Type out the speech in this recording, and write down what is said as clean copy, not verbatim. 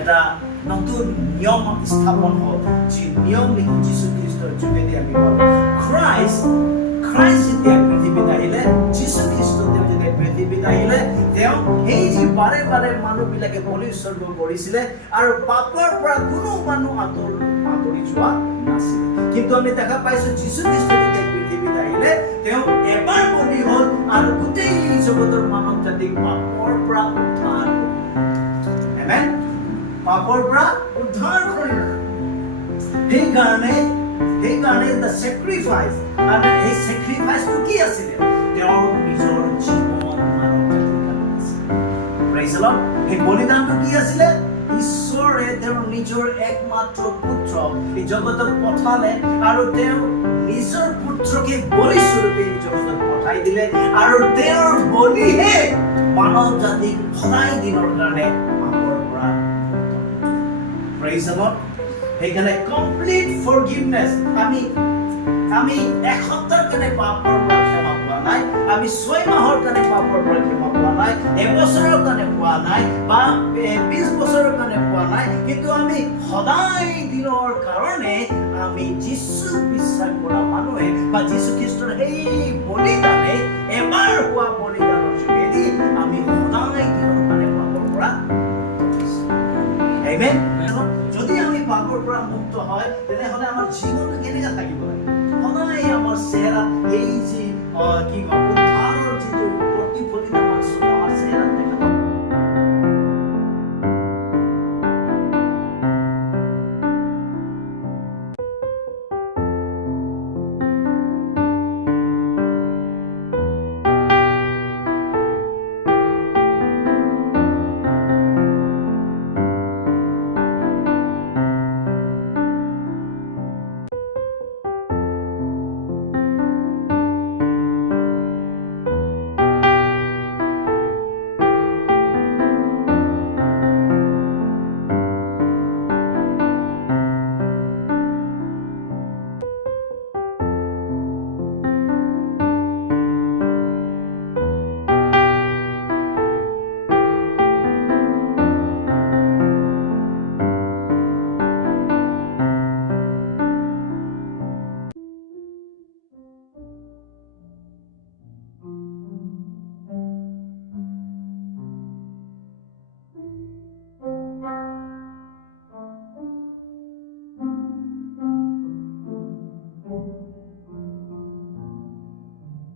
এটা নতুন নিয়ম স্থাপন হ'ল, যি নিয়ম নেকি যীশু খ্ৰীষ্টৰ যোগেদি আমি পালোঁ। খ্ৰাইষ্ট যেতিয়া পৃথিৱীত আহিলে, যীশু খ্ৰীষ্ট তেওঁ যেতিয়া পৃথিৱীত আহিলে, তেওঁ সেই যি বাৰে বাৰে মানুহবিলাকে বলি উৎসৰ্গ কৰিছিলে আৰু পাপৰ পৰা কোনো মানুহ আঁতৰি যোৱা নাছিল। কিন্তু আমি দেখা পাইছোঁ যীশু খ্ৰীষ্ট যেতিয়া পৃথিৱীত আহিলে, তেওঁ এবাৰ বলি হ'ল আৰু গোটেই জগতৰ মানৱ জাতিক পাপৰ পৰা উদ্ধাৰ কৰিলে। আমেন। পাপৰ পৰা উদ্ধাৰ কৰিলে। সেইকাৰণে the sacrifice, আৰু এই sacrificeটো কি আছিলে? তেওঁৰ নিজৰ জীৱন মানৱ জাতিৰ কাৰণে আছিল। Praise the Lord. এই বলিদানটো কি আছিলে? ঈশ্বৰে তেওঁৰ নিজৰ একমাত্ৰ পুত্ৰ এই জগতত পঠালে আৰু তেওঁ নিজৰ পুত্ৰকে বলি স্বৰূপে এই জগতত পঠাই দিলে আৰু তেওঁৰ বলিহে মানৱ জাতিক সদায় দিনৰ কাৰণে পাপৰ পৰা মুক্ত। Praise the Lord. সেইকাৰণে কমপ্লিট ফৰগিভনেছ। আমি এসপ্তাহৰ কাৰণে পাপৰ পৰা ক্ষমা পোৱা নাই, আমি 6 মাহৰ কাৰণে পাপৰ পৰা ক্ষমা পোৱা নাই, এবছৰৰ কাৰণে পোৱা নাই বা 20 বছৰৰ কাৰণে পোৱা নাই, কিন্তু আমি সদায় দিনৰ কাৰণে আমি যীশু বিশ্বাস কৰা মানুহে বা যীশু খ্ৰীষ্টৰ সেই বলিদানে, এবাৰ হোৱা বলিদানৰ যোগেদি আমি সদায় দিনৰ কাৰণে পাপৰ পৰা আমেন। যদি আমি পাপৰ পৰা মুক্ত হয়, তেনেহ'লে আমাৰ জীৱনটো কেনেকৈ থাকিব লাগে? সদায় আমাৰ চেহেৰাত এই যি উদ্ধাৰৰ যিটো প্ৰতিফলিত